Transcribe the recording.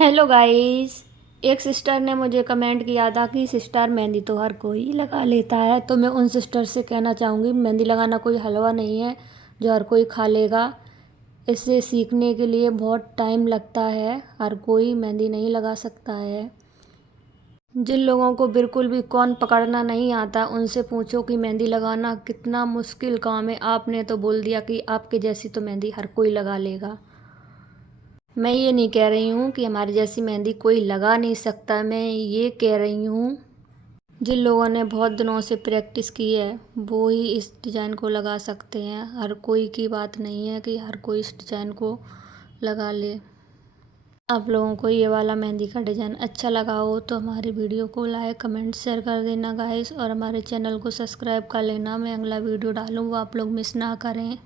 Hello guys. एक sister ने मुझे कमेंट किया था कि सिस्टर मेहंदी तो हर कोई लगा लेता है। तो मैं उन सिस्टर से कहना चाहूँगी मेहंदी लगाना कोई हलवा नहीं है जो हर कोई खा लेगा। इसे सीखने के लिए बहुत टाइम लगता है, हर कोई मेहंदी नहीं लगा सकता है। जिन लोगों को बिल्कुल भी कौन पकड़ना नहीं आता उनसे पूछो कि मेहंदी लगाना कितना मुश्किल काम है। आपने तो बोल दिया कि आपके जैसी तो मेहंदी हर कोई लगा लेगा। मैं ये नहीं कह रही हूँ कि हमारी जैसी मेहंदी कोई लगा नहीं सकता, मैं ये कह रही हूँ जिन लोगों ने बहुत दिनों से प्रैक्टिस की है वो ही इस डिज़ाइन को लगा सकते हैं। हर कोई की बात नहीं है कि हर कोई इस डिज़ाइन को लगा ले। आप लोगों को ये वाला मेहंदी का डिज़ाइन अच्छा लगा हो तो हमारी वीडियो को लाइक कमेंट शेयर कर देना गाइस, और हमारे चैनल को सब्सक्राइब कर लेना। मैं अगला वीडियो डालूँ वो आप लोग मिस ना करें।